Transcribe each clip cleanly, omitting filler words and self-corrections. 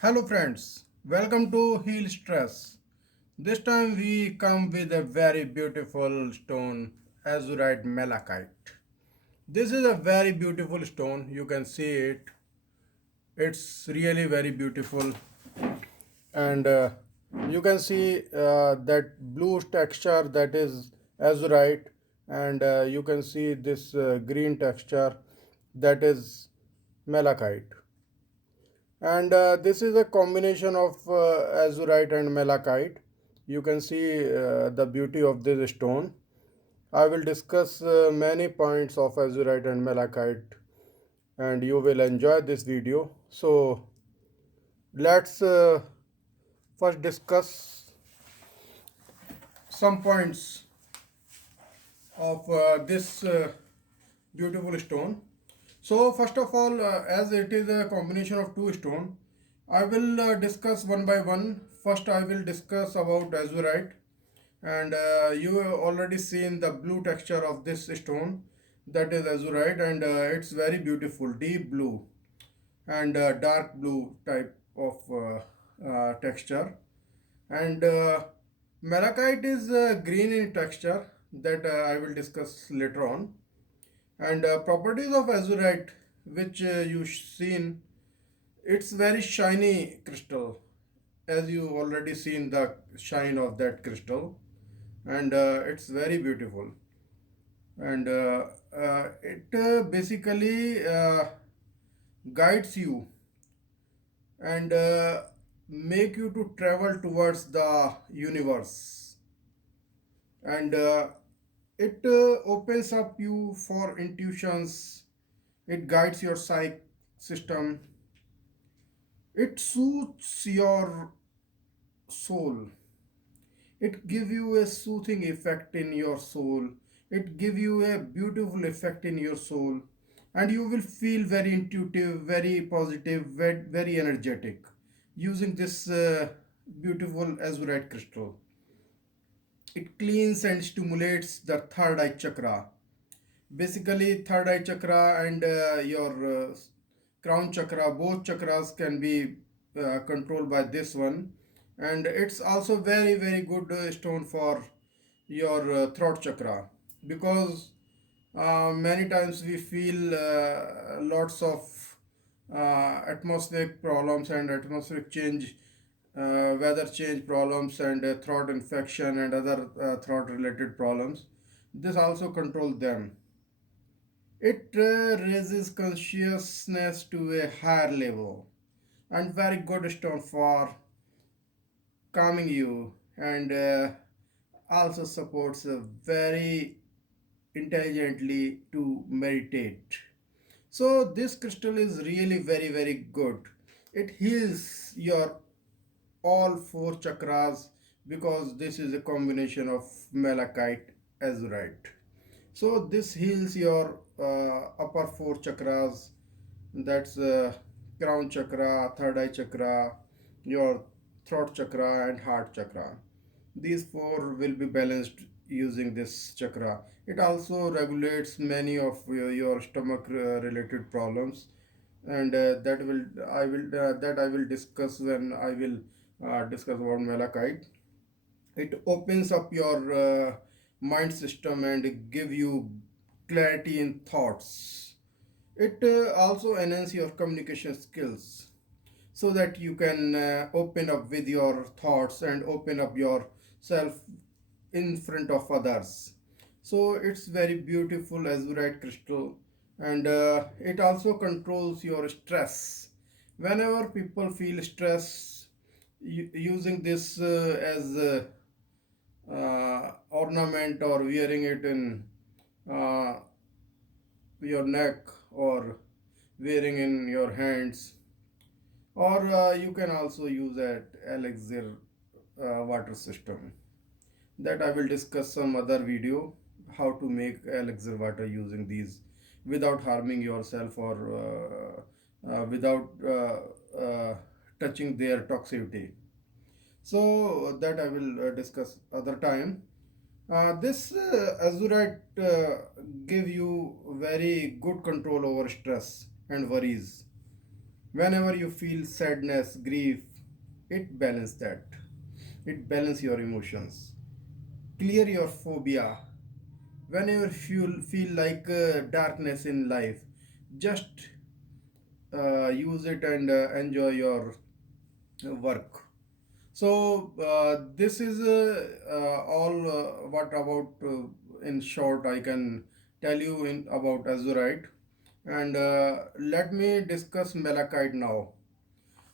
Hello friends, welcome to Heal Stress. This time we come with a very beautiful stone, azurite malachite. This is a very beautiful stone, you can see it. It's really very beautiful and you can see that blue texture that is azurite and you can see this green texture that is malachite. And this is a combination of azurite and malachite. You can see the beauty of this stone. I will discuss many points of azurite and malachite and you will enjoy this video. So let's first discuss some points of this beautiful stone. So first of all, as it is a combination of two stone, I will discuss one by one. First, I will discuss about azurite, and you have already seen the blue texture of this stone. That is azurite, and it's very beautiful, deep blue and dark blue type of texture. And malachite is green in texture that I will discuss later on. And properties of azurite, which you've seen, it's very shiny crystal, as you already seen the shine of that crystal, and it's very beautiful. And it basically guides you and make you to travel towards the universe, and it opens up you for intuitions. It guides your psych system. It soothes your soul. It give you a soothing effect in your soul. It give you a beautiful effect in your soul, and you will feel very intuitive, very positive, very energetic using this beautiful azurite crystal. It cleans and stimulates the third eye chakra. Basically, third eye chakra and your crown chakra, both chakras can be controlled by this one. And it's also very good stone for your throat chakra, because many times we feel lots of atmospheric problems and atmospheric change, weather change problems, and throat infection and other throat related problems. This also control them. It raises consciousness to a higher level, and very good stone for calming you, and also supports very intelligently to meditate. So this crystal is really very good. It heals your all four chakras, because this is a combination of malachite azurite. So this heals your upper four chakras. That's crown chakra, third eye chakra, your throat chakra, and heart chakra. These four will be balanced using this chakra. It also regulates many of your stomach related problems, and that I will discuss when I will discuss about malachite. It opens up your mind system and give you clarity in thoughts. It also enhance your communication skills, so that you can open up with your thoughts and open up yourself in front of others. So it's very beautiful azurite crystal, and it also controls your stress. Whenever people feel stress, using this as ornament, or wearing it in uh, your neck, or wearing in your hands, or you can also use that elixir water system, that I will discuss some other video, how to make elixir water using these without harming yourself, or without touching their toxicity. So that I will discuss other time. This azurite give you very good control over stress and worries. Whenever you feel sadness, grief, it balance that. It balance your emotions, clear your phobia. Whenever you feel like darkness in life, just use it and enjoy your work. So this is all what about in short I can tell you in about azurite. And let me discuss malachite now.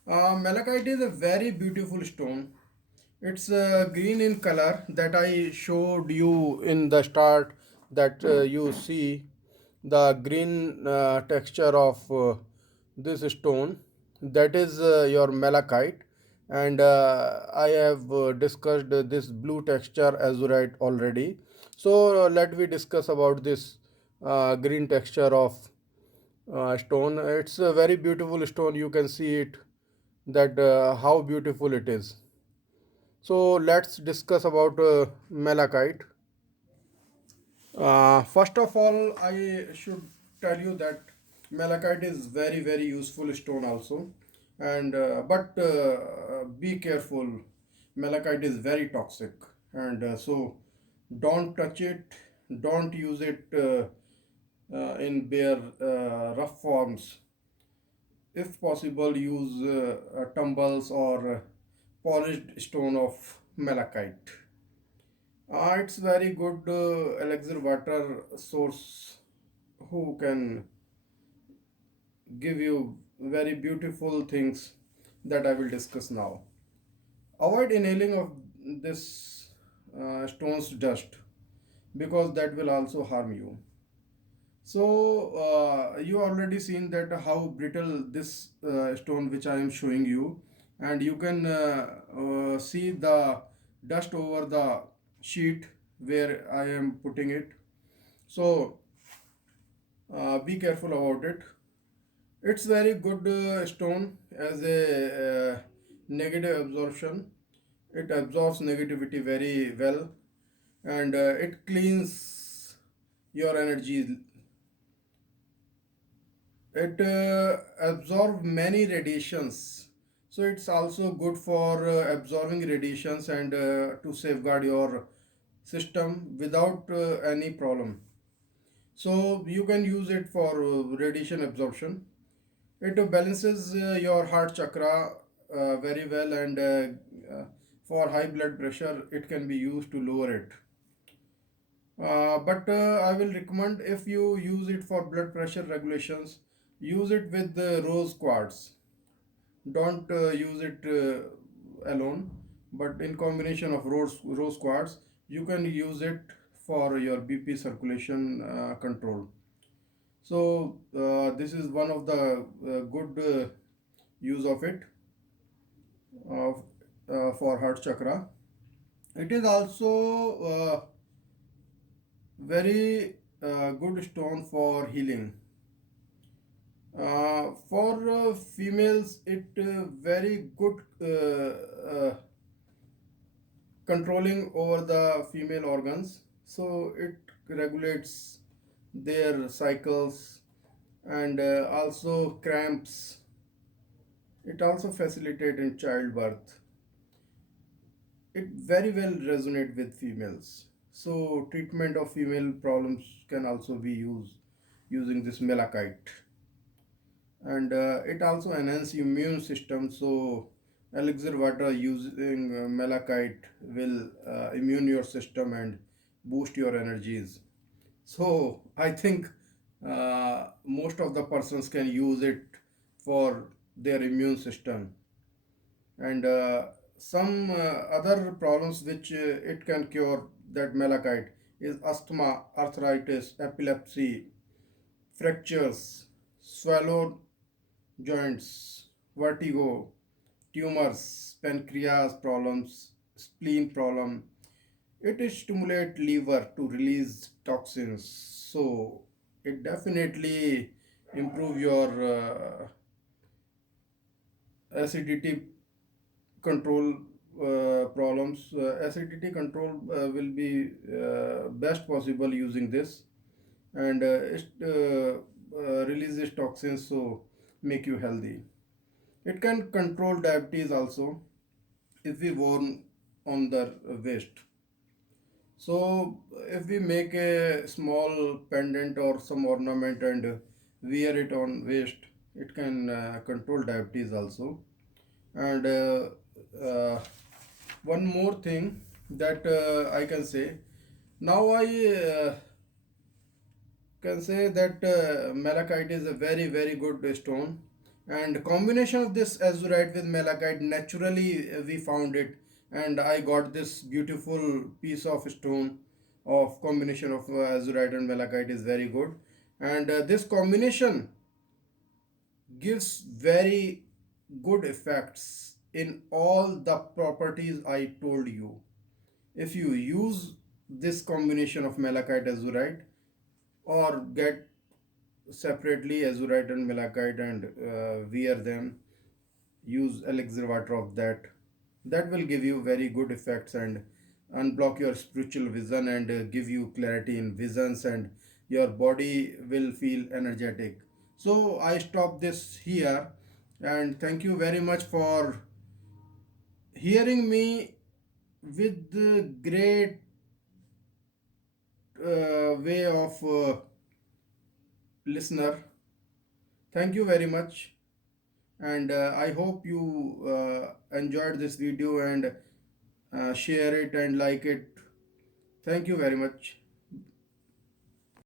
Malachite is a very beautiful stone. It's green in color that I showed you in the start, that you see the green texture of this stone. That is your malachite. And I have discussed this blue texture azurite already. So let me discuss about this green texture of stone. It's a very beautiful stone. You can see it, that how beautiful it is. So let's discuss about malachite. First of all, I should tell you that malachite is very useful stone also, and but be careful. Malachite is very toxic, and so don't touch it. Don't use it in bare rough forms. If possible, use tumbles or polished stone of malachite. It's very good elixir water source who can give you very beautiful things that I will discuss now. Avoid inhaling of this stone's dust, because that will also harm you. So you already seen that how brittle this stone which I am showing you, and you can see the dust over the sheet where I am putting it. So be careful about it. It's very good stone as a negative absorption. It absorbs negativity very well, and it cleans your energy. It absorbs many radiations, so it's also good for absorbing radiations and to safeguard your system without any problem. So you can use it for radiation absorption. It balances your heart chakra very well, and for high blood pressure it can be used to lower it. But I will recommend, if you use it for blood pressure regulations, use it with the rose quartz. Don't use it alone, but in combination of rose quartz, you can use it for your BP circulation control. So this is one of the good use of it of for heart chakra. It is also very good stone for healing. For females, it very good controlling over the female organs. So it regulates their cycles and also cramps. It also facilitates in childbirth. It very well resonate with females. So treatment of female problems can also be used using this malachite. And it also enhance immune system. So elixir water using malachite will immune your system and boost your energies. So I think most of the persons can use it for their immune system. And some other problems which it can cure, that malachite, is asthma, arthritis, epilepsy, fractures, swallowed joints, vertigo, tumors, pancreas problems, spleen problem. It stimulates liver to release toxins. So it definitely improve your acidity control problems. Acidity control will be best possible using this, and it releases toxins, so make you healthy. It can control diabetes also if we worn on the waist. So if we make a small pendant or some ornament and wear it on waist, it can control diabetes also. And one more thing that I can say, now I can say that malachite is a very good stone, and combination of this azurite with malachite, naturally we found it, and I got this beautiful piece of stone of combination of azurite and malachite is very good. And this combination gives very good effects in all the properties I told you. If you use this combination of malachite azurite, or get separately azurite and malachite and wear them, use elixir water of that, that will give you very good effects and unblock your spiritual vision and give you clarity in visions, and your body will feel energetic. So I stop this here, and thank you very much for hearing me with the great way of listener. Thank you very much, and I hope you enjoyed this video and share it and like it. Thank you very much.